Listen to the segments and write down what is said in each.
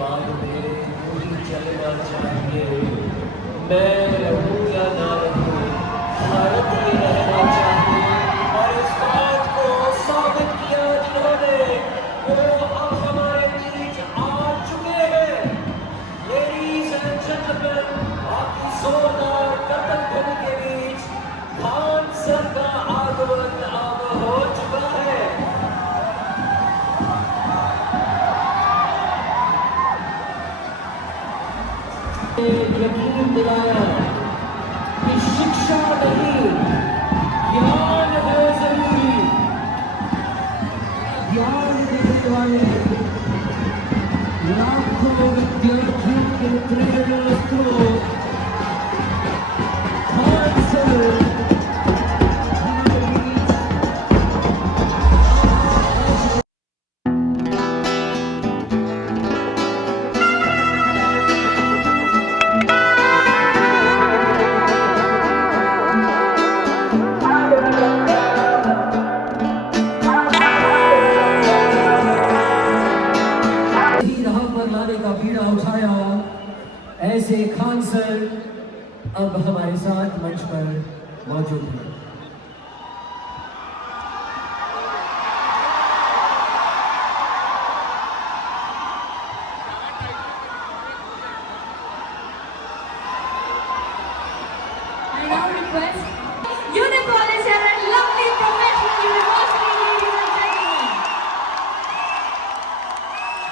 बाद मेरे कोई चलना चाहिए। मैं रहूं या ना रहूं, भारत ही रहना चाहिए। और इस बात को साबित किया जिन्होंने, वो अब हमारे बीच आ चुके हैं। लेडीज एंड जेंटलमैन, आपकी जोरदार कदम ध्वनि के बीच खान सर का आगमन अब हो चुका है। यकीन दिलाया कि शिक्षा नहीं, ज्ञान है जरूरी। ज्ञान देने वाले लाखों विद्यार्थियों के प्रेरणा स्रोत खान सर ऐसे खान सर अब हमारे साथ मंच पर मौजूद हैं। I now request Unipolis and a lovely professional university, ladies and gentlemen.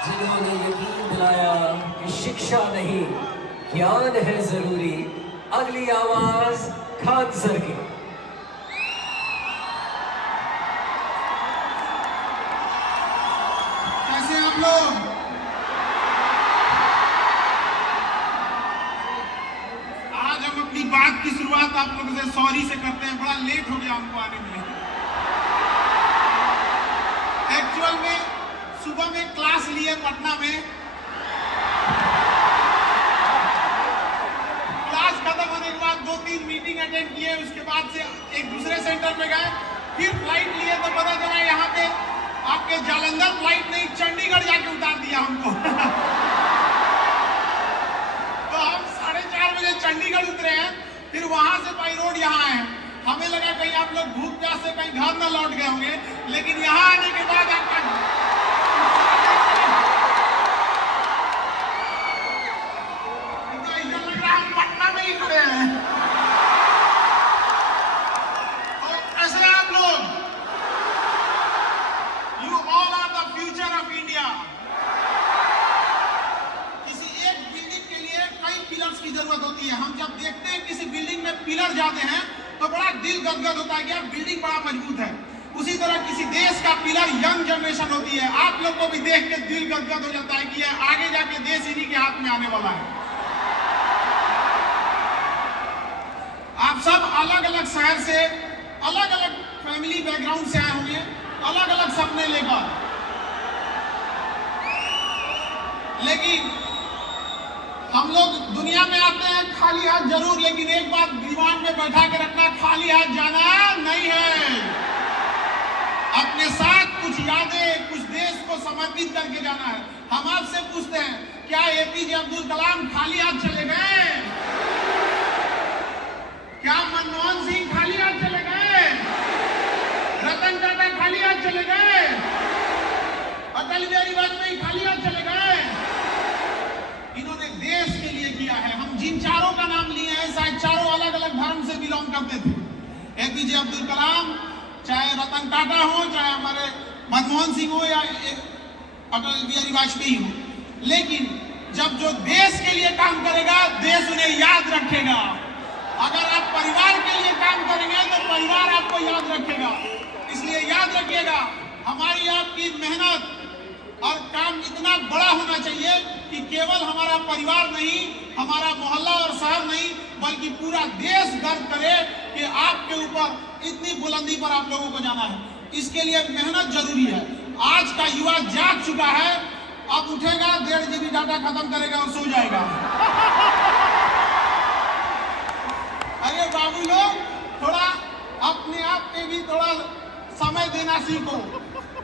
जिन्होंने यकीन दिलाया कि शिक्षा नहीं, ज्ञान है जरूरी। अगली आवाज खान सर की। कैसे आप लोग? आज हम अपनी बात की शुरुआत आप लोगों से सॉरी से करते हैं। बड़ा लेट हो गया हमको आने में। एक्चुअल में सुबह में क्लास लिए पटना में, खत्म होने के बाद 2-3 मीटिंग अटेंड किए। उसके बाद से एक दूसरे सेंटर पे गए, फिर फ्लाइट लिए तो पता चला यहाँ पे आपके जालंधर फ्लाइट नहीं, चंडीगढ़ जाके उतार दिया हमको। तो हम 4:30 बजे चंडीगढ़ उतरे हैं, फिर वहां से बाई रोड यहाँ आए। हमें लगा कहीं आप लोग भूख प्यास से कहीं घर न लौट गए होंगे, लेकिन यहाँ आने के बाद आपका खड़े हैं। तो कैसे आप लोग? You all are the future of India. किसी एक बिल्डिंग के लिए कई पिलर्स की जरूरत होती है। हम जब देखते हैं किसी बिल्डिंग में पिलर जाते हैं तो बड़ा दिल गदगद होता है कि यार बिल्डिंग बड़ा मजबूत है। उसी तरह किसी देश का पिलर यंग जनरेशन होती है। आप लोग को भी देख के दिल गदगद हो जाता है कि आगे जाके देश इन्हीं के हाथ में आने वाला है। आप सब अलग अलग शहर से, अलग अलग फैमिली बैकग्राउंड से आए होंगे, अलग अलग सपने लेकर। लेकिन हम लोग दुनिया में आते हैं खाली हाथ जरूर, लेकिन एक बात दिमाग में बैठा के रखना, खाली हाथ जाना नहीं है। अपने साथ कुछ यादें, कुछ देश को समर्पित करके जाना है। हम आपसे पूछते हैं, क्या एपीजे अब्दुल कलाम खाली हाथ चले गए? क्या मनमोहन सिंह खाली हाथ चले गए? रतन टाटा खाली हाथ चले गए? अटल बिहारी वाजपेयी खाली हाथ चले गए? इन्होंने देश के लिए किया है। हम जिन चारों का नाम लिए हैं, शायद चारों अलग अलग धर्म से बिलोंग करते थे। एपीजे अब्दुल कलाम, चाहे रतन टाटा हो, चाहे हमारे मनमोहन सिंह हो या अटल बिहारी वाजपेयी हो, लेकिन जब जो देश के लिए काम करेगा, देश उन्हें याद रखेगा। अगर आप परिवार के लिए काम करेंगे तो परिवार आपको याद रखेगा। इसलिए याद रखिएगा, हमारी आपकी मेहनत और काम इतना बड़ा होना चाहिए कि केवल हमारा परिवार नहीं, हमारा मोहल्ला और शहर नहीं, बल्कि पूरा देश गर्व करे कि आपके ऊपर इतनी बुलंदी पर आप लोगों को जाना है। इसके लिए मेहनत जरूरी है। आज का युवा जाग चुका है, अब उठेगा, 1.5 GB डाटा खत्म करेगा और सो जाएगा। अरे बाबू लोग, थोड़ा अपने आप पे भी थोड़ा समय देना सीखो।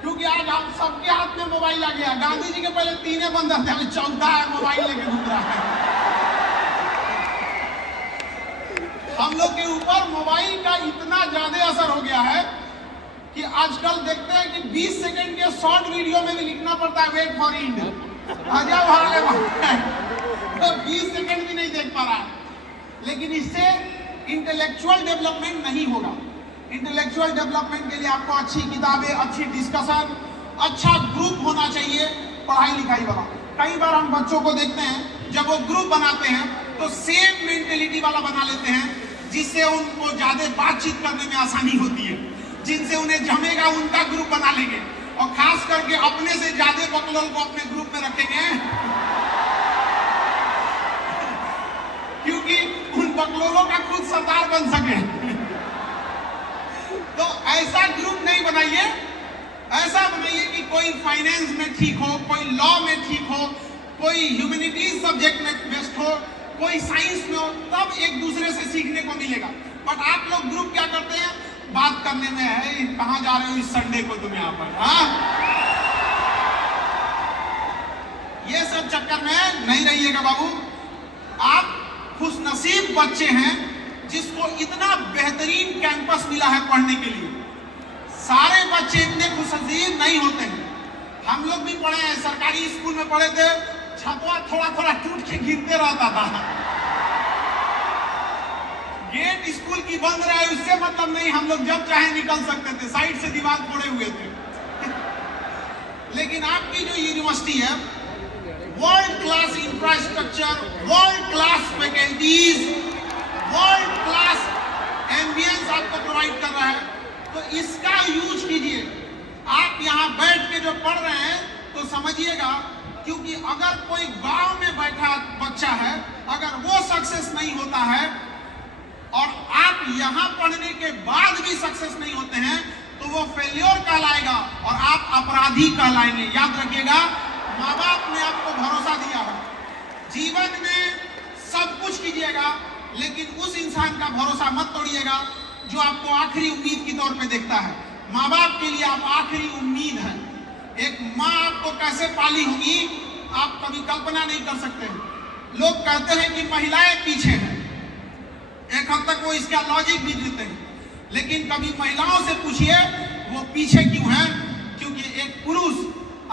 क्योंकि आज हम सबके हाथ में मोबाइल आ गया। गांधी जी के पहले 3 बंदर थे, अभी 14 है मोबाइल लेके घूम रहा है। हम लोग के ऊपर मोबाइल का इतना ज्यादा असर हो गया है कि आजकल देखते हैं कि 20 सेकंड के शॉर्ट वीडियो में भी लिखना पड़ता है वेट फॉर इंड, तो 20 सेकंड भी नहीं देख पा रहा है। लेकिन इससे इंटेलेक्चुअल डेवलपमेंट नहीं होगा। इंटेलेक्चुअल डेवलपमेंट के लिए आपको अच्छी किताबें, अच्छी डिस्कशन, अच्छा ग्रुप होना चाहिए पढ़ाई लिखाई वाला। कई बार हम बच्चों को देखते हैं जब वो ग्रुप बनाते हैं तो सेम मेंटेलिटी वाला बना लेते हैं, जिससे उनको ज्यादा बातचीत करने में आसानी होती है। जिनसे उन्हें जमेगा उनका ग्रुप बना लेंगे, और खास करके अपने से ज्यादा बकलोल को अपने ग्रुप में रखेंगे, क्योंकि उन बकलोलों का खुद सरदार बन सके। तो ऐसा ग्रुप नहीं बनाइए। ऐसा बनाइए कि कोई फाइनेंस में ठीक हो, कोई लॉ में ठीक हो, कोई ह्यूमैनिटीज सब्जेक्ट में बेस्ट हो, कोई साइंस में हो, तब एक दूसरे से सीखने को मिलेगा। बट आप लोग ग्रुप क्या करते हैं, बात करने में है कहां जा रहे हो इस संडे को तुम यहाँ पर, हाँ? ये सब चक्कर में नहीं रहिएगा बाबू। आप खुशनसीब बच्चे हैं जिसको इतना बेहतरीन कैंपस मिला है पढ़ने के लिए। सारे बच्चे इतने खुशनसीब नहीं होते हैं। हम लोग भी पढ़े हैं, सरकारी स्कूल में पढ़े थे, छतवा थोड़ा थोड़ा टूट के गिरते रहता था। गेट स्कूल की बंद रहे उससे मतलब नहीं, हम लोग जब चाहे निकल सकते थे, साइड से दीवार फोड़े हुए थे। लेकिन आपकी जो यूनिवर्सिटी है, world class infrastructure, world class faculties, world class ambience आपको प्रोवाइड कर रहा है, तो इसका यूज कीजिए। आप यहाँ बैठ के जो पढ़ रहे हैं तो समझिएगा, क्योंकि अगर कोई गांव में बैठा बच्चा है, अगर वो सक्सेस नहीं होता है और आप यहाँ पढ़ने के बाद भी सक्सेस नहीं होते हैं, तो वो फेल्योर कहलाएगा और आप अपराधी कहलाएंगे। याद रखिएगा, माँ बाप ने आपको भरोसा दिया है। जीवन में सब कुछ कीजिएगा, लेकिन उस इंसान का भरोसा मत तोड़िएगा जो आपको आखिरी उम्मीद के तौर पे देखता है। माँ बाप के लिए आप आखिरी उम्मीद है। एक माँ आपको कैसे पाली होगी आप कभी कल्पना नहीं कर सकते। लोग कहते हैं कि महिलाएं पीछे हैं, एक हद तक वो इसका लॉजिक भी देते हैं, लेकिन कभी महिलाओं से पूछिए वो पीछे क्यों है। क्योंकि एक पुरुष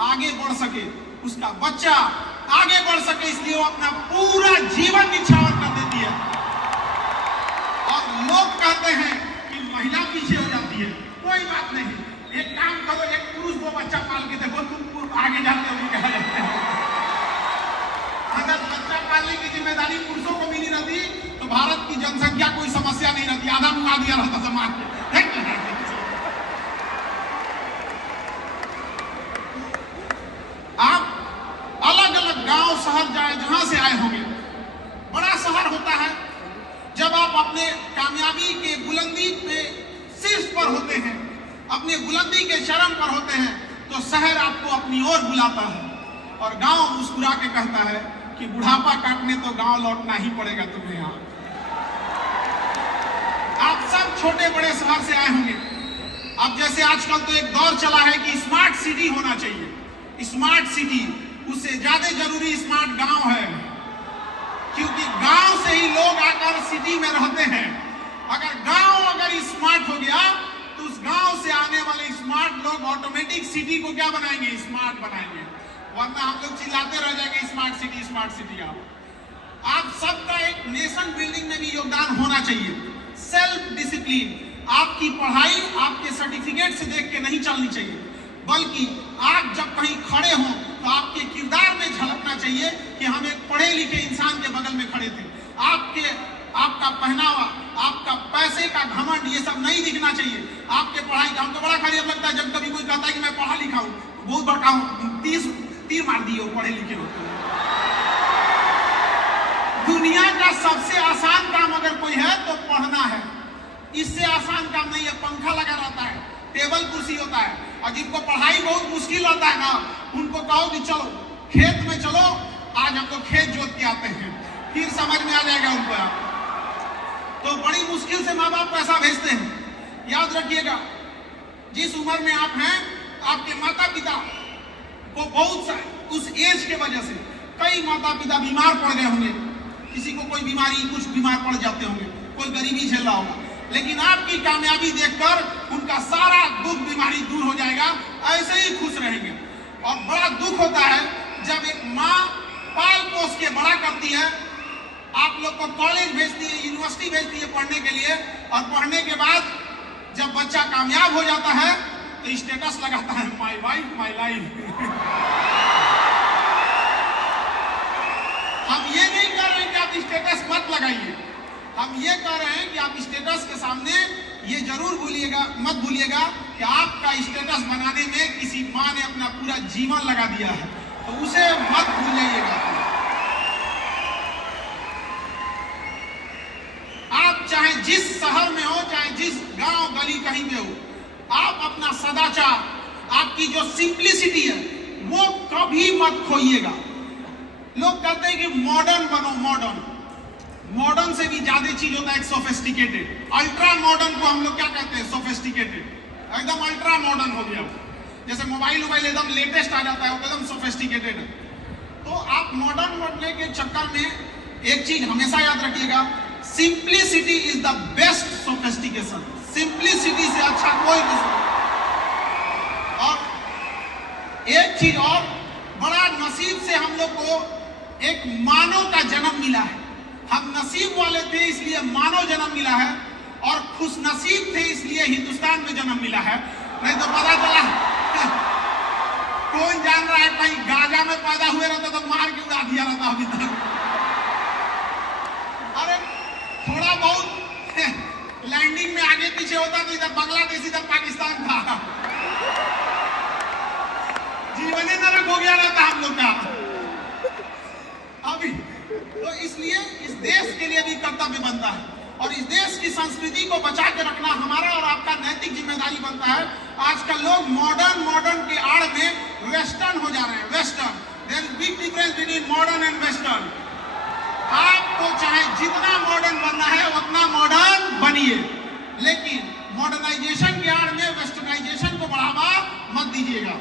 आगे बढ़ सके, उसका बच्चा आगे बढ़ सके, इसलिए वो अपना पूरा जीवन निछावर कर देती है। और लोग कहते हैं कि महिला पीछे हो जाती है। कोई बात नहीं, एक काम करो, एक पुरुष 2 बच्चा पाल के देखो, तुम आगे जाते हो कहा जाते हैं। अगर बच्चा पालने की जिम्मेदारी पुरुषों को मिली रहती तो भारत की जनसंख्या कोई समस्या नहीं रहती, आधा मुंगा दिया रहता समाज में। आप अलग अलग गांव शहर जाए, जहां से आए होंगे, बड़ा शहर होता है जब आप अपने कामयाबी के बुलंदी पे शीर्ष पर होते हैं, अपने बुलंदी के चरम पर होते हैं, तो शहर आपको अपनी ओर बुलाता है और गांव मुस्कुरा के कहता है कि बुढ़ापा काटने तो गांव लौटना ही पड़ेगा तुम्हें। यहाँ आप सब छोटे बड़े शहर से आए होंगे। अब जैसे आजकल तो एक दौर चला है कि स्मार्ट सिटी होना चाहिए। स्मार्ट सिटी, उससे ज्यादा जरूरी स्मार्ट गांव है, क्योंकि गांव से ही लोग आकर सिटी में रहते हैं। अगर गांव स्मार्ट हो गया तो उस गांव से आने वाले स्मार्ट लोग ऑटोमेटिक सिटी को क्या बनाएंगे, स्मार्ट बनाएंगे। वरना हम लोग चिल्लाते रह जाएंगे स्मार्ट सिटी स्मार्ट सिटी। आप सबका एक नेशन बिल्डिंग में भी योगदान होना चाहिए। सेल्फ डिसिप्लिन, आपकी पढ़ाई आपके सर्टिफिकेट से देख के नहीं चलनी चाहिए, बल्कि आप जब कहीं खड़े हों तो आपके किरदार में झलकना चाहिए कि हम एक पढ़े लिखे इंसान के बगल में खड़े थे। आपका पहनावा, आपका पैसे का घमंड, ये सब नहीं दिखना चाहिए। आपके पढ़ाई का हमको बड़ा खराब लगता है जब कभी कोई कहता है कि मैं पढ़ा लिखा हूँ, बहुत बड़का हूँ, 30 तीर मार दिए पढ़े लिखे हो। दुनिया का सबसे आसान काम अगर कोई है तो पढ़ना है। इससे आसान काम नहीं है। पंखा लगा रहता है, टेबल कुर्सी होता है, और जिनको पढ़ाई बहुत मुश्किल होता है ना, उनको कहो कि चलो खेत में चलो, आज हम लोग खेत जोत के आते हैं, फिर समझ में आ जाएगा उनको। तो बड़ी मुश्किल से माँ बाप पैसा भेजते हैं। याद रखिएगा, जिस उम्र में आप हैं आपके माता पिता को बहुत सा उस एज के वजह से कई माता पिता बीमार पड़ गए होंगे, किसी को कोई बीमारी, कुछ बीमार पड़ जाते होंगे, कोई गरीबी झेल रहा होगा, लेकिन आपकी कामयाबी देखकर उनका सारा दुख बीमारी दूर हो जाएगा, ऐसे ही खुश रहेंगे। और बड़ा दुख होता है जब एक माँ पाल पोस के बड़ा करती है, आप लोग को कॉलेज भेजती है, यूनिवर्सिटी भेजती है पढ़ने के लिए, और पढ़ने के बाद जब बच्चा कामयाब हो जाता है तो स्टेटस लगाता है, माय वाइफ माय लाइफ। हम ये नहीं कर रहे हैं कि आप स्टेटस मत लगाइए, हम ये कह रहे हैं कि आप स्टेटस के सामने ये जरूर मत भूलिएगा कि आपका स्टेटस बनाने में किसी माँ ने अपना पूरा जीवन लगा दिया है, तो उसे मत भूल जाइएगा। आप चाहे जिस शहर में हो, चाहे जिस गांव गली कहीं पे हो, आप अपना सदाचार, आपकी जो सिंप्लिसिटी है वो कभी मत खोइएगा। लोग कहते हैं कि मॉडर्न बनो, मॉडर्न से भी ज्यादा चीज होता है एक सोफिस्टिकेटेड। अल्ट्रा मॉडर्न को हम लोग क्या कहते हैं? सोफिस्टिकेटेड। एकदम अल्ट्रा मॉडर्न हो गया, जैसे मोबाइल एकदम लेटेस्ट आ जाता है, वो एकदम सोफिस्टिकेटेड है। तो आप मॉडर्न बनने के चक्कर में एक चीज हमेशा याद रखिएगा, simplicity is the best sophistication. Simplicity से अच्छा कोई नहीं। और एक चीज और, बड़ा नसीब से हम लोग को एक मानव का जन्म मिला है। हम नसीब वाले थे इसलिए मानव जन्म मिला है, और खुश नसीब थे इसलिए हिंदुस्तान में जन्म मिला है। नहीं तो पता चला कौन जान रहा है, कहीं गाजा में पैदा हुए रहता तो मार के उड़ा दिया रहता अभी तक। अरे थोड़ा बहुत लैंडिंग में आगे पीछे होता तो इधर बांग्लादेश, इधर पाकिस्तान था, जीवन ही नरक हो गया रहता हम लोग का अभी। तो इसलिए इस देश के लिए भी कर्तव्य बनता है, और इस देश की संस्कृति को बचा के रखना हमारा और आपका नैतिक जिम्मेदारी बनता है। आजकल लोग मॉडर्न के आड़ में वेस्टर्न हो जा रहे हैं। Western, there is big difference between modern and western. आपको चाहे जितना मॉडर्न बनना है उतना मॉडर्न बनिए, लेकिन मॉडर्नाइजेशन के आड़ में वेस्टर्नाइजेशन को बढ़ावा मत दीजिएगा।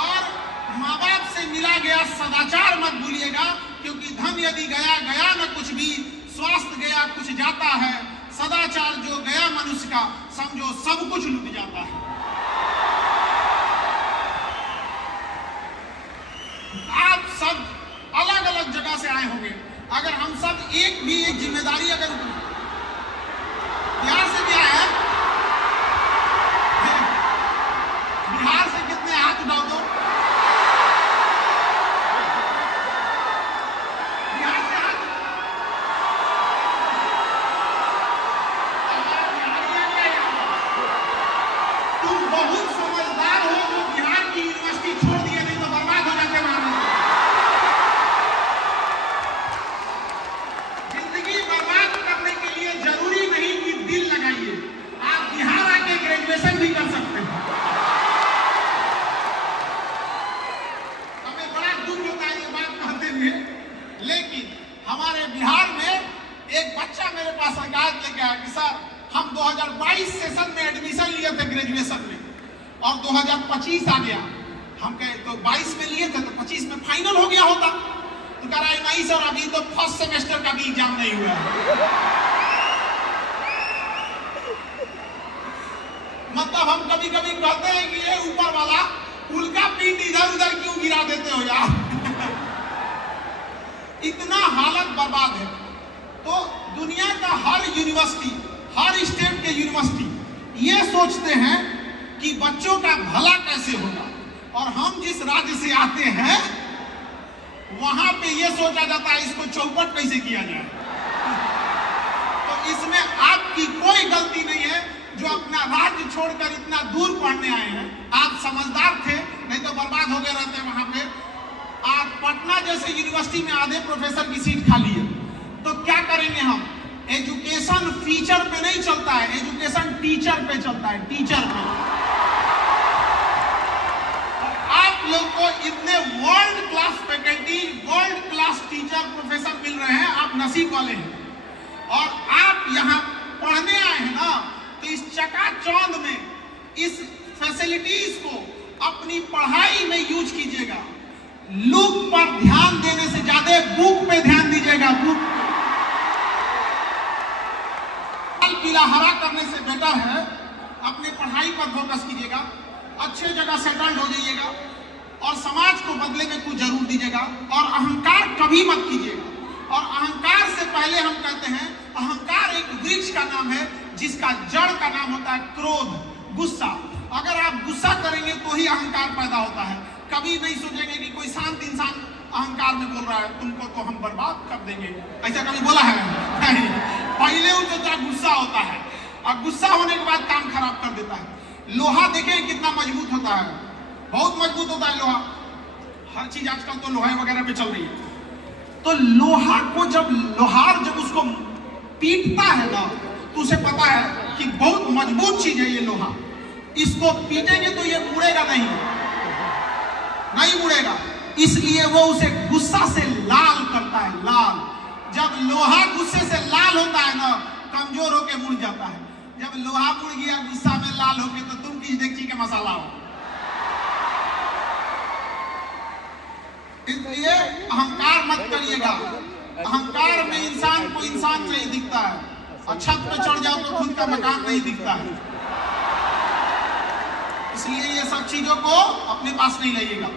और माँ बाप से मिला गया सदाचार मत भूलिएगा, क्योंकि धन यदि गया गया न कुछ भी, स्वास्थ्य गया कुछ जाता है, सदाचार जो गया मनुष्य का, समझो सब कुछ लुट जाता है। आप सब अलग अलग जगह से आए होंगे, अगर हम सब एक जिम्मेदारी अगर बिहार से भी आए हैं, बिहार से कितने हाथ उठाओ तो, बिहार से हाथ, तुम बहुत समझदार हो जो बिहार की यूनिवर्सिटी छोड़ दिए, नहीं तो बर्बाद हो जाते वहां। जिंदगी बर्बाद करने के लिए जरूरी नहीं कि दिल लगाइए, आप बिहार आके ग्रेजुएशन भी कर सकते हैं। हमें बड़ा दुख होता है ये बात कहते हुए, लेकिन हमारे बिहार में एक बच्चा मेरे पास शिकायत लेके आया कि सर हम 2022 सेशन में एडमिशन लिए थे ग्रेजुएशन में, और 2025 आ गया। हम कहे तो 22 में लिए थे तो 25 में फाइनल हो गया होता। तो कह रहा है नहीं सर, अभी तो फर्स्ट सेमेस्टर का भी एग्जाम नहीं हुआ है। मतलब हम कभी कभी कहते हैं कि ये ऊपर वाला उल्का पिंड इधर उधर क्यों गिरा देते हो यार। इतना हालत बर्बाद है। तो दुनिया का हर यूनिवर्सिटी, हर स्टेट के यूनिवर्सिटी ये सोचते हैं कि बच्चों का भला कैसे होगा, और हम जिस राज्य से आते हैं वहां पे ये सोचा जाता है इसको चौपट कैसे किया जाए। तो इसमें आपकी कोई गलती नहीं है जो अपना राज्य छोड़कर इतना दूर पढ़ने आए हैं। आप समझदार थे, नहीं तो बर्बाद हो गए रहते वहां पे। आज पटना जैसे यूनिवर्सिटी में आधे प्रोफेसर की सीट खाली है, तो क्या करेंगे हम? एजुकेशन फीचर पे नहीं चलता है, एजुकेशन टीचर पे चलता है, टीचर पे। आप लोग को इतने world class faculty, world class teacher, professor मिल रहे हैं, आप नसीब वाले हैं। और आप यहाँ पढ़ने आए हैं ना, तो इस चकाचौंध में, इस फैसिलिटीज को अपनी पढ़ाई में यूज कीजिएगा। लुक पर ध्यान देने से ज्यादा बुक पे ध्यान दीजिएगा। बुक पीला हरा करने से बेटर है अपने पढ़ाई पर फोकस कीजिएगा, अच्छे जगह सेटल्ड हो जाइएगा और समाज को बदले में कुछ जरूर दीजिएगा। और अहंकार कभी मत कीजिएगा। और अहंकार से पहले हम कहते हैं अहंकार एक वृक्ष का नाम है जिसका जड़ का नाम होता है क्रोध, गुस्सा। अगर आप गुस्सा करेंगे तो ही अहंकार पैदा होता है। कभी नहीं सोचेंगे कि कोई शांत इंसान अहंकार में बोल रहा है तुमको तो हम बर्बाद कर देंगे, ऐसा कभी बोला है? नहीं। पहले वो जो गुस्सा होता है और गुस्सा होने के बाद काम खराब कर देता है। लोहा देखें कितना मजबूत होता है, बहुत मजबूत होता है लोहा। हर चीज आजकल तो लोहे वगैरह पे चल रही है। तो लोहा को जब लोहार जब उसको पीटता है ना तो उसे पता है कि बहुत मजबूत चीज है ये लोहा, इसको पीटेंगे तो ये मुड़ेगा नहीं मुड़ेगा। इसलिए वो उसे गुस्सा से लाल करता है, लाल। जब लोहा गुस्से से लाल होता है ना कमजोर होके मुड़ जाता है। जब लोहा मुड़ गया गुस्सा में लाल होके तो तुम किस डेगची के मसाला हो। इसलिए अहंकार मत करिएगा। अहंकार में इंसान को इंसान नहीं दिखता है और छत पे चढ़ जाओ तो खुद का मकान नहीं दिखता है। इसलिए ये सब चीजों को अपने पास नहीं लाइएगा।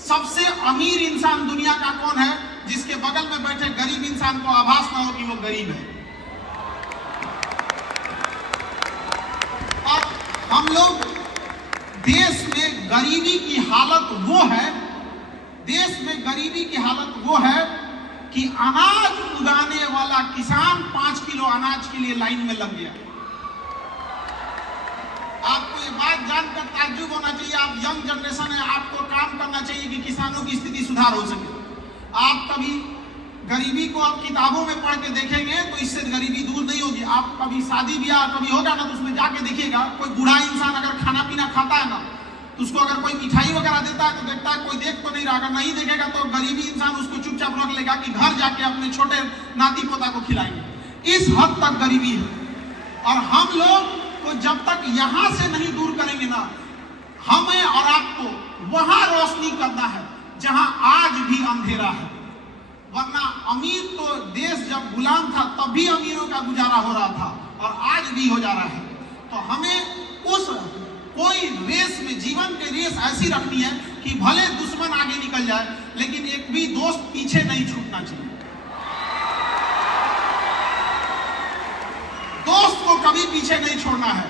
सबसे अमीर इंसान दुनिया का कौन है? जिसके बगल में बैठे गरीब इंसान को आभास ना हो कि वो गरीब है। अब हम लोग देश में गरीबी की हालत वो है, देश में गरीबी की हालत वो है कि अनाज उगाने वाला किसान 5 किलो अनाज के लिए लाइन में लग गया। आपको ये बात जानकर ताज्जुब होना चाहिए। आप यंग जनरेशन है, आपको काम करना चाहिए कि किसानों की स्थिति सुधार हो सके। आप कभी गरीबी को आप किताबों में पढ़ के देखेंगे तो इससे गरीबी दूर नहीं होगी। आप कभी शादी ब्याह कभी होगा ना तो उसमें जाके देखिएगा, कोई बूढ़ा इंसान अगर खाना पीना खाता है ना तो उसको अगर कोई मिठाई वगैरह देता है तो देखता है कोई देख तो नहीं रहा। अगर नहीं देखेगा तो गरीबी इंसान उसको चुपचाप रख लेगा कि घर जाके अपने छोटे नाती पोता को खिलाएंगे। इस हद तक गरीबी है। और हम लोग को जब तक यहां से नहीं दूर करेंगे ना, हमें और आपको वहां रोशनी करना है जहां आज भी अंधेरा है। वरना अमीर तो देश जब गुलाम था तब भी अमीरों का गुजारा हो रहा था और आज भी हो जा रहा है। तो हमें उस कोई रेस में, जीवन के रेस ऐसी रखनी है कि भले दुश्मन आगे निकल जाए लेकिन एक भी दोस्त पीछे नहीं छूटना चाहिए। दोस्त को कभी पीछे नहीं छोड़ना है,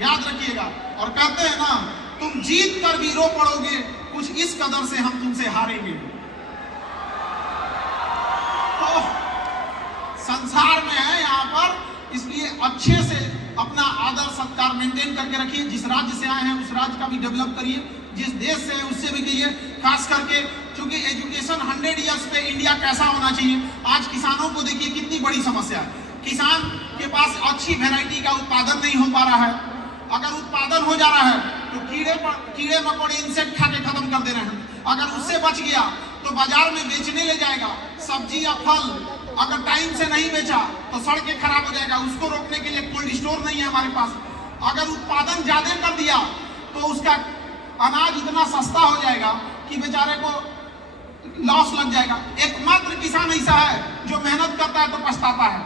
याद रखिएगा। और कहते हैं ना, तुम जीत कर भी रो पड़ोगे, कुछ इस कदर से हम तुमसे हारेंगे। तो संसार में है यहाँ पर, इसलिए अच्छे से अपना आदर सत्कार मेंटेन करके रखिए। जिस राज्य से आए हैं उस राज्य का भी डेवलप करिए, जिस देश से है उससे भी कहिए। खास करके क्योंकि एजुकेशन 100 ईयर्स पे इंडिया कैसा होना चाहिए। आज किसानों को देखिए कितनी बड़ी समस्या है। किसान के पास अच्छी वैरायटी का उत्पादन नहीं हो पा रहा है। अगर उत्पादन हो जा रहा है तो कीड़े मकोड़े इंसेक्ट खा के खत्म कर दे रहे हैं। अगर उससे बच गया तो बाजार में बेचने ले जाएगा। सब्जी या फल अगर टाइम से नहीं बेचा तो सड़ के खराब हो जाएगा। उसको रोकने के लिए कोल्ड स्टोर नहीं है हमारे पास। अगर उत्पादन ज्यादा कर दिया तो उसका अनाज इतना सस्ता हो जाएगा कि बेचारे को लॉस लग जाएगा। एकमात्र किसान ऐसा है जो मेहनत करता है तो पछताता है।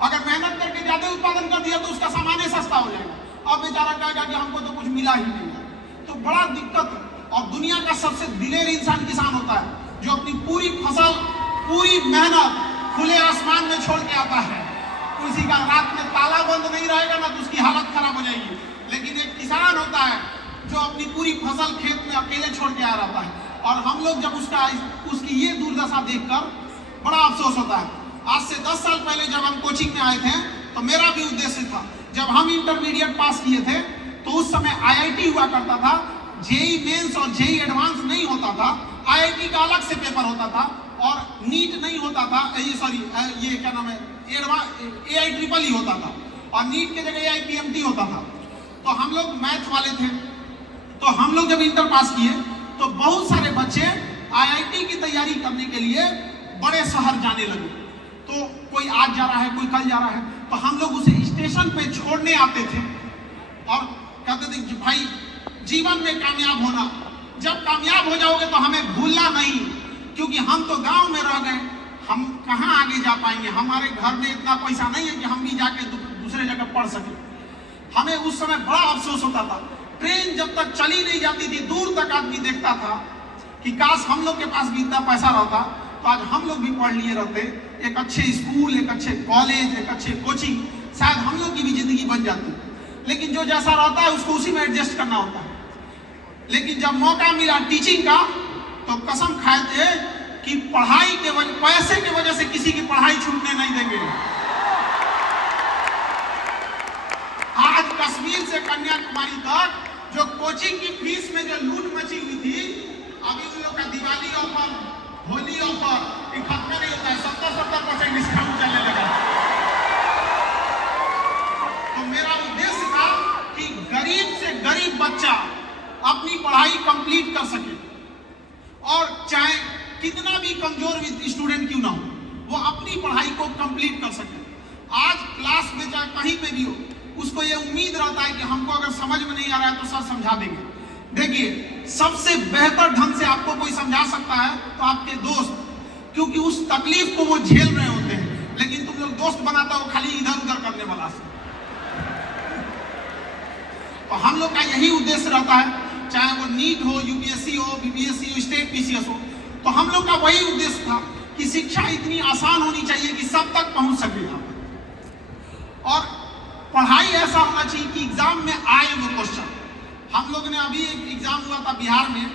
अगर मेहनत करके ज्यादा उत्पादन कर दिया तो उसका सामान सस्ता हो जाएगा। अब बेचारा कहेगा कि हमको तो कुछ मिला ही नहीं है। तो बड़ा दिक्कत। और दुनिया का सबसे दिलेर इंसान किसान होता है जो अपनी पूरी फसल, पूरी मेहनत खुले आसमान में छोड़ के आता है। किसी का रात में ताला बंद नहीं रहेगा ना तो उसकी हालत खराब हो जाएगी। लेकिन एक किसान होता है जो अपनी पूरी फसल खेत में अकेले छोड़ के आ रहा है। और हम लोग जब उसकी ये दुर्दशा देखकर बड़ा अफसोस होता है। आज से 10 साल पहले जब हम कोचिंग में आए थे तो मेरा भी उद्देश्य था, जब हम इंटरमीडिएट पास किए थे तो उस समय IIT हुआ करता था। जेई मेंस और जेई एडवांस नहीं होता था। IIT का अलग से पेपर होता था और नीट नहीं होता था। ये क्या नाम है, AITREE होता था और नीट के जगह AIPMT होता था। तो हम लोग मैथ वाले थे। तो हम लोग जब इंटर पास किए तो बहुत सारे बच्चे IIT की तैयारी करने के लिए बड़े शहर जाने लगे। तो कोई आज जा रहा है, कोई कल जा रहा है। तो हम लोग उसे स्टेशन पे छोड़ने आते थे और कहते थे कि भाई जीवन में कामयाब होना। जब कामयाब हो जाओगे तो हमें भूलना नहीं, क्योंकि हम तो गांव में रह गए, हम कहाँ आगे जा पाएंगे। हमारे घर में इतना पैसा नहीं है कि हम भी जाके दूसरे जगह पढ़ सके। हमें उस समय बड़ा अफसोस होता था, ट्रेन जब तक चली नहीं जाती थी दूर तक आदमी देखता था कि काश हम लोग के पास भी इतना पैसा रहता तो आज हम लोग भी पढ़ लिए रहते, एक अच्छे स्कूल, एक अच्छे कॉलेज, एक अच्छे कोचिंग, शायद हम लोग की भी जिंदगी बन जाती। लेकिन जो जैसा रहता है उसको उसी में एडजस्ट करना होता है। लेकिन जब मौका मिला टीचिंग का तो कसम खाए थे कि पढ़ाई के वजह, पैसे के वजह से किसी की पढ़ाई छूटने नहीं देंगे। आज कश्मीर से कन्याकुमारी तक जो कोचिंग की फीस में जो लूट मची हुई थी, अभी उन लोग का दिवाली ऑफर, होली ऑफर खत्म नहीं होता है, 70% डिस्काउंट चलने लगा। तो मेरा उद्देश्य था कि गरीब से गरीब बच्चा अपनी पढ़ाई कंप्लीट कर सके, और चाहे कितना भी कमजोर स्टूडेंट क्यों ना हो, वो अपनी पढ़ाई को कंप्लीट कर सके। आज क्लास में चाहे कहीं पे भी हो, उसको ये उम्मीद रहता है कि हमको अगर समझ में नहीं आ रहा है तो सर समझा देंगे। देखिए, सबसे बेहतर ढंग से आपको कोई समझा सकता है तो आपके दोस्त, क्योंकि उस तकलीफ को वो झेल रहे होते हैं। लेकिन तुम लोग दोस्त बनाता हो खाली इधर उधर करने वाला से। तो हम लोग का यही उद्देश्य रहता है, चाहे वो नीट हो, यूपीएससी हो, बीपीएससी हो, स्टेट पीसीएस हो, तो हम लोग का वही उद्देश्य था कि शिक्षा इतनी आसान होनी चाहिए कि सब तक पहुंच सके यहाँ पर। और पढ़ाई ऐसा होना चाहिए कि एग्जाम में आए वो क्वेश्चन। हम लोग ने अभी एक एग्जाम हुआ था बिहार में,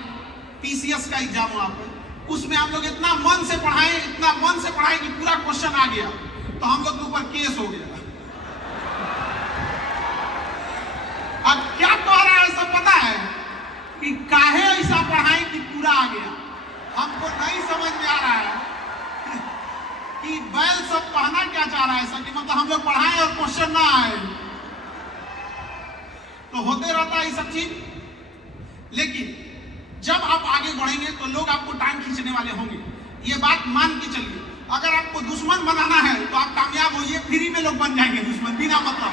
पीसीएस का एग्जाम हुआ पर, उसमें हम लोग इतना मन से पढ़ाए कि पूरा क्वेश्चन आ गया, तो हम लोग के ऊपर केस हो गया। अब क्या कह रहा है सब पता है कि काहे ऐसा पढ़ाए कि पूरा आ गया। हमको नहीं समझ में आ रहा है कि बैल सब कहना क्या चाह रहा है सर, कि मतलब हम लोग पढ़ाएं और क्वेश्चन ना आए। तो होते रहता है ये सब चीज। लेकिन जब आप आगे बढ़ेंगे तो लोग आपको टांग खींचने वाले होंगे, ये बात मान के चलिए। अगर आपको दुश्मन बनाना है तो आप कामयाब होइए, फ्री में लोग बन जाएंगे दुश्मन बिना मतलब।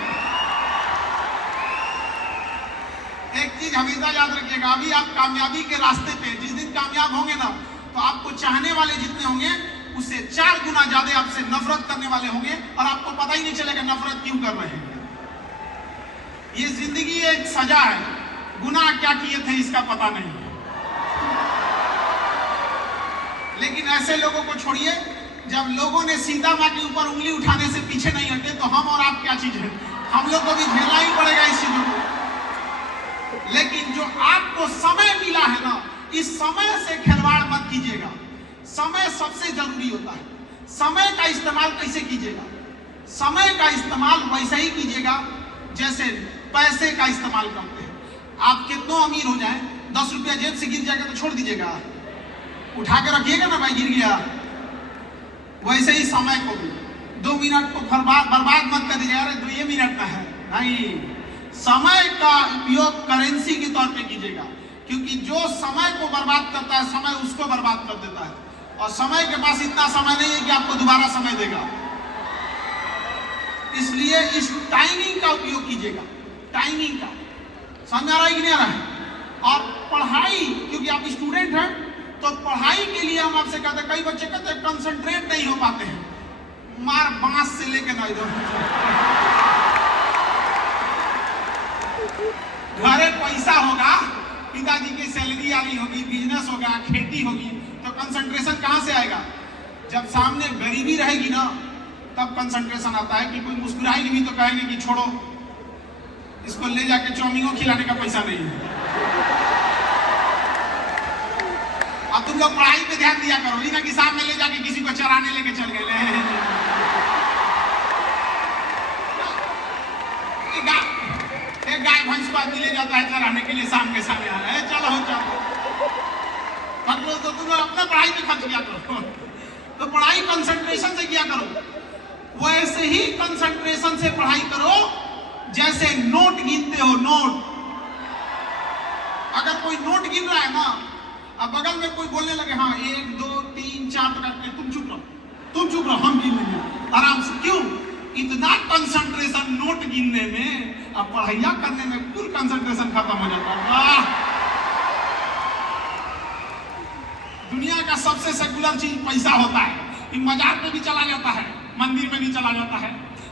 एक चीज हमेशा याद रखिएगा, अभी आप कामयाबी के रास्ते पे, जिस दिन कामयाब होंगे ना तो आपको चाहने वाले जितने होंगे उससे 4 गुना ज्यादा आपसे नफरत करने वाले होंगे, और आपको पता ही नहीं चलेगा नफरत क्यों कर रहे हैं। ये जिंदगी एक सजा है, गुनाह क्या किए थे इसका पता नहीं। लेकिन ऐसे लोगों को छोड़िए, जब लोगों ने सीता माँ के ऊपर उंगली उठाने से पीछे नहीं हटे तो हम और आप क्या चीज है, हम लोग को भी झेलना ही पड़ेगा इस चीजों को। लेकिन जो आपको समय मिला है ना, इस समय से खिलवाड़ मत कीजिएगा। समय सबसे जरूरी होता है। समय का इस्तेमाल कैसे कीजिएगा? समय का इस्तेमाल वैसे ही कीजिएगा जैसे पैसे का इस्तेमाल करते हैं। आप कितना अमीर हो जाए, 10 रुपया जेब से गिर जाएगा तो छोड़ दीजिएगा, उठा के रखिएगा ना, भाई गिर गया। वैसे ही समय को भी 2 मिनट को बर्बाद मत कर दीजिएगा, अरे 2 मिनट का है नहीं। समय का उपयोग करेंसी के तौर पे कीजिएगा, क्योंकि जो समय को बर्बाद करता है समय उसको बर्बाद कर देता है, और समय के पास इतना समय नहीं है कि आपको दोबारा समय देगा। इसलिए इस टाइमिंग का उपयोग कीजिएगा, टाइमिंग का। समझ आ रहा है कि नहीं आ रहा है? और पढ़ाई, क्योंकि आप स्टूडेंट हैं तो पढ़ाई के लिए हम आपसे कहते हैं, कई बच्चे कहते हैं कंसंट्रेट नहीं हो पाते हैं, मार बांस से लेके ना इधर। घरे पैसा होगा, पिताजी की सैलरी आ रही होगी, बिजनेस होगा, खेती होगी, तो कंसंट्रेशन कहां से आएगा? जब सामने गरीबी रहेगी ना तब कंसंट्रेशन आता है। कि कोई मुस्कुराएगी भी तो कहेंगे कि छोड़ो, इसको ले जाके चाउमीनों खिलाने का पैसा नहीं है। अब तुम लोग पढ़ाई पे ध्यान दिया करो, ना कि सामने ले जाके किसी को चराने लेके चल गए। गाय भैंस को आदमी ले जाता है चराने के लिए, शाम के समय आ रहा है, चलो तो तुम लोग अपना पढ़ाई पे खर्च किया करो। तो पढ़ाई कंसंट्रेशन से किया करो, वैसे ही कंसंट्रेशन से पढ़ाई करो जैसे नोट गिनते हो। नोट, अगर कोई नोट गिन रहा है ना, अब बगल में कोई बोलने लगे हाँ 1 2 3 4 करके, तुम चुप रहो, हम गिन लेंगे आराम से। क्यों? इतना कंसंट्रेशन नोट गिनने में अब पढ़ाइया करने में फुल कंसंट्रेशन खत्म हो जाता है। वाह! दुनिया का सबसे सेकुलर चीज पैसा होता है। मजाक में भी चला जाता है, मंदिर में भी चला जाता है,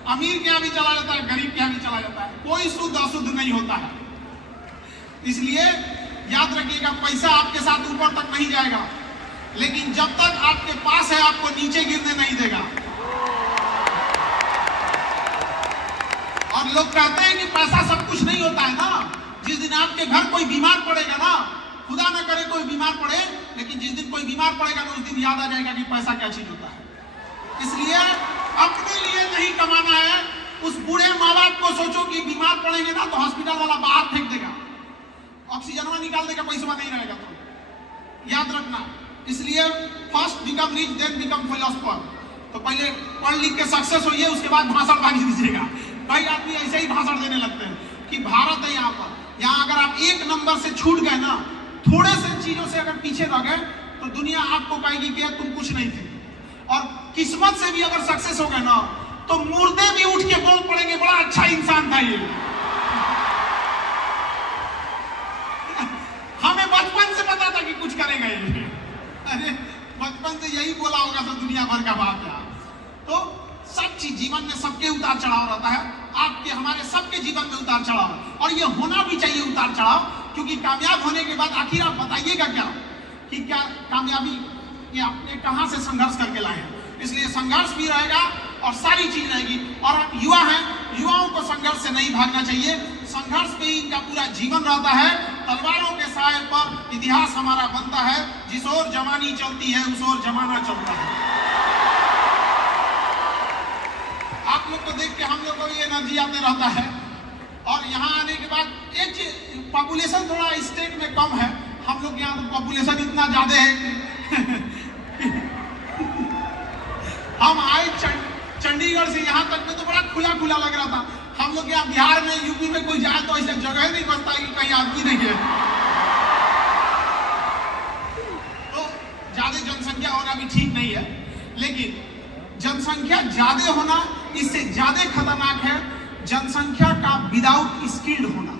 अमीर के यहाँ भी चला जाता है, गरीब के यहाँ भी चला जाता है, कोई शुद्ध अशुद्ध नहीं होता है। इसलिए याद रखिएगा, पैसा आपके साथ ऊपर तक नहीं जाएगा, लेकिन जब तक आपके पास है आपको नीचे गिरने नहीं देगा। और लोग कहते हैं कि पैसा सब कुछ नहीं होता है ना। जिस दिन आपके घर कोई बीमार पड़ेगा ना, खुदा न करे कोई बीमार पड़े, लेकिन जिस दिन कोई बीमार पड़ेगा ना उस दिन याद आ जाएगा कि पैसा क्या चीज होता है। इसलिए अपने लिए नहीं कमाना है। उस बूढ़े माँ बाप को सोचो कि बीमार पड़ेंगे ना तो हॉस्पिटल वाला बाहर फेंक देगा, ऑक्सीजनवा निकाल देगा, पैसा नहीं रहेगा। तो याद रखना, इसलिए first become rich then become philosopher. तो पहले पढ़ लिख के सक्सेस होइए, उसके बाद भाषण बाकी दीजिएगा। कई आदमी ऐसे ही भाषण देने लगते हैं कि भारत है यहाँ पर, यहाँ अगर आप एक नंबर से छूट गए ना, थोड़े से चीजों से अगर पीछे रह गए तो दुनिया आपको कहेगी कि तुम कुछ नहीं थे। और किस्मत से भी अगर सक्सेस हो गए ना तो मुर्दे भी उठ के बोल पड़ेंगे बड़ा अच्छा इंसान था ये। हमें बचपन से पता था कि कुछ करेगा ये। अरे बचपन से यही बोला होगा सब दुनिया भर का बात है। तो सब चीज जीवन में सबके उतार चढ़ाव रहता है, आपके हमारे सबके जीवन में उतार चढ़ाव, और ये होना भी चाहिए उतार चढ़ाव, क्योंकि कामयाब होने के बाद आखिर आप बताइएगा क्या कि क्या कामयाबी ये आपने कहां से संघर्ष करके लाए हैं। इसलिए संघर्ष भी रहेगा और सारी चीज रहेगी। और आप युवा हैं, युवाओं को संघर्ष से नहीं भागना चाहिए, संघर्ष में ही इनका पूरा जीवन रहता है। तलवारों के साए पर इतिहास हमारा बनता है, जिस ओर जवानी चलती है उस ओर जमाना चलता है। आप लोग को देख के हम लोग को भी एनर्जी आते रहता है। और यहाँ आने के बाद एक चीज, पॉपुलेशन थोड़ा स्टेट में कम है, हम लोग यहाँ तो पॉपुलेशन इतना ज्यादा है कि हम आए चंडीगढ़ से यहाँ तक में तो बड़ा खुला खुला लग रहा था। हम लोग यहाँ बिहार में, यूपी में कोई जाए तो ऐसा जगह नहीं बचता है कि कहीं आदमी नहीं है। तो ज्यादा जनसंख्या होना भी ठीक नहीं है, लेकिन जनसंख्या ज्यादा होना इससे ज्यादा खतरनाक है जनसंख्या का विदाउट स्किल्ड होना।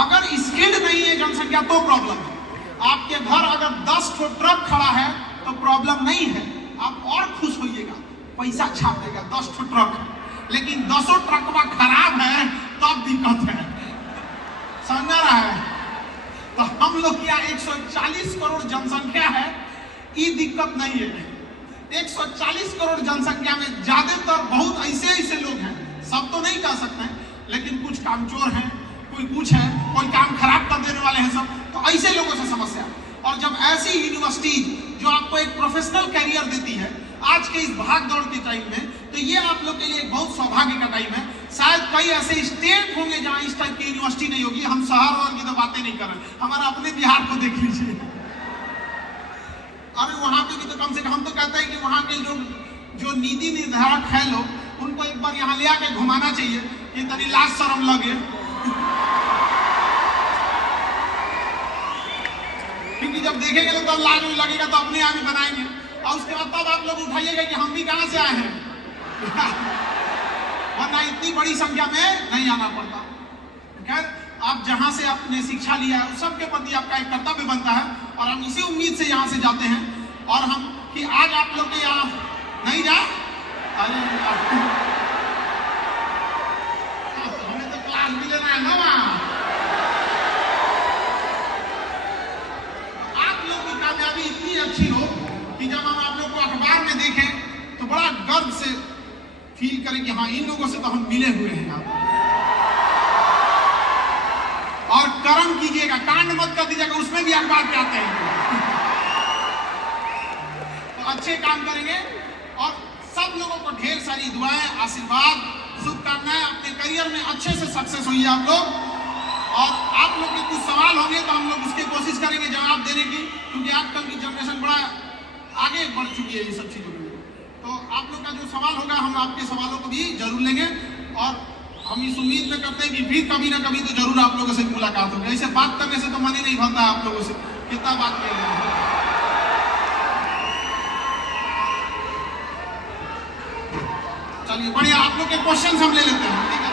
अगर स्किल्ड नहीं है जनसंख्या तो प्रॉब्लम है। आपके घर अगर 10 ट्रक खड़ा है तो प्रॉब्लम नहीं है, आप और खुश होइएगा, पैसा छाप देगा 10 ट्रक, लेकिन 10 ट्रकवा खराब है तब दिक्कत है। समझ रहा है? तो हम लोग यहाँ 140 करोड़ जनसंख्या है, ये दिक्कत नहीं है। 140 करोड़ जनसंख्या में ज्यादातर बहुत ऐसे लोग हैं, सब तो नहीं कह सकते हैं, लेकिन कुछ कामचोर हैं, कोई कुछ है, कोई काम खराब कर देने वाले हैं सब, तो ऐसे लोगों से समस्या। और जब ऐसी यूनिवर्सिटी जो आपको एक प्रोफेशनल कैरियर देती है आज के इस भाग दौड़ के टाइम में, तो ये आप लोग के लिए एक बहुत सौभाग्य का टाइम है। शायद कई ऐसे स्टेट होंगे जहां इस टाइप की यूनिवर्सिटी नहीं होगी। हम शहर और की तो बातें नहीं कर रहे, हमारा अपने बिहार को देख लीजिए। अरे वहां पे भी तो कम से कम, हम तो कहते हैं कि वहां के लोग जो नीति निर्धारक है लोग, उनको एक बार यहाँ ले आके घुमाना चाहिए, ये तनी लाज शर्म लगे। क्योंकि जब देखेंगे तो तब लाज में लगेगा तो अपने आप ही बनाएंगे, और उसके बाद तब आप लोग उठाइएगा कि हम भी कहां से आए हैं। वरना इतनी बड़ी संख्या में नहीं आना पड़ता। खैर, आप जहां से आपने शिक्षा लिया है उस सब के प्रति आपका एक कर्तव्य बनता है, और हम इसी उम्मीद से यहाँ से जाते हैं। और हम कि आज आप लोग के यहाँ नहीं जाए, अरे हमें तो क्लास भी लेना है ना वहाँ। आप लोग की कामयाबी इतनी अच्छी हो कि जब हम आप लोग को अखबार में देखें तो बड़ा गर्व से फील करें कि हाँ, इन लोगों से तो हम मिले हुए हैं यहाँ। और कर्म कीजिएगा, कांड मत कर दीजिएगा, उसमें भी अखबार पे आते हैं। तो अच्छे काम करेंगे, और सब लोगों को ढेर सारी दुआएं, आशीर्वाद, शुभकामनाएं, अपने करियर में अच्छे से सक्सेस होइए आप लोग। और आप लोग के कुछ सवाल होंगे तो हम लोग उसकी कोशिश करेंगे जवाब देने की, क्योंकि आजकल की जनरेशन बड़ा आगे बढ़ चुकी है ये सब चीजों में। तो आप लोग का जो सवाल होगा हम आपके सवालों को भी जरूर लेंगे, और हम इस उम्मीद में करते हैं कि फिर कभी ना कभी तो जरूर आप लोगों से मुलाकात होगी। ऐसे बात करने से तो मन ही नहीं भरता है आप लोगों से, कितना बात करेंगे। चलिए बढ़िया, आप लोग के क्वेश्चन हम ले लेते हैं, ठीक है।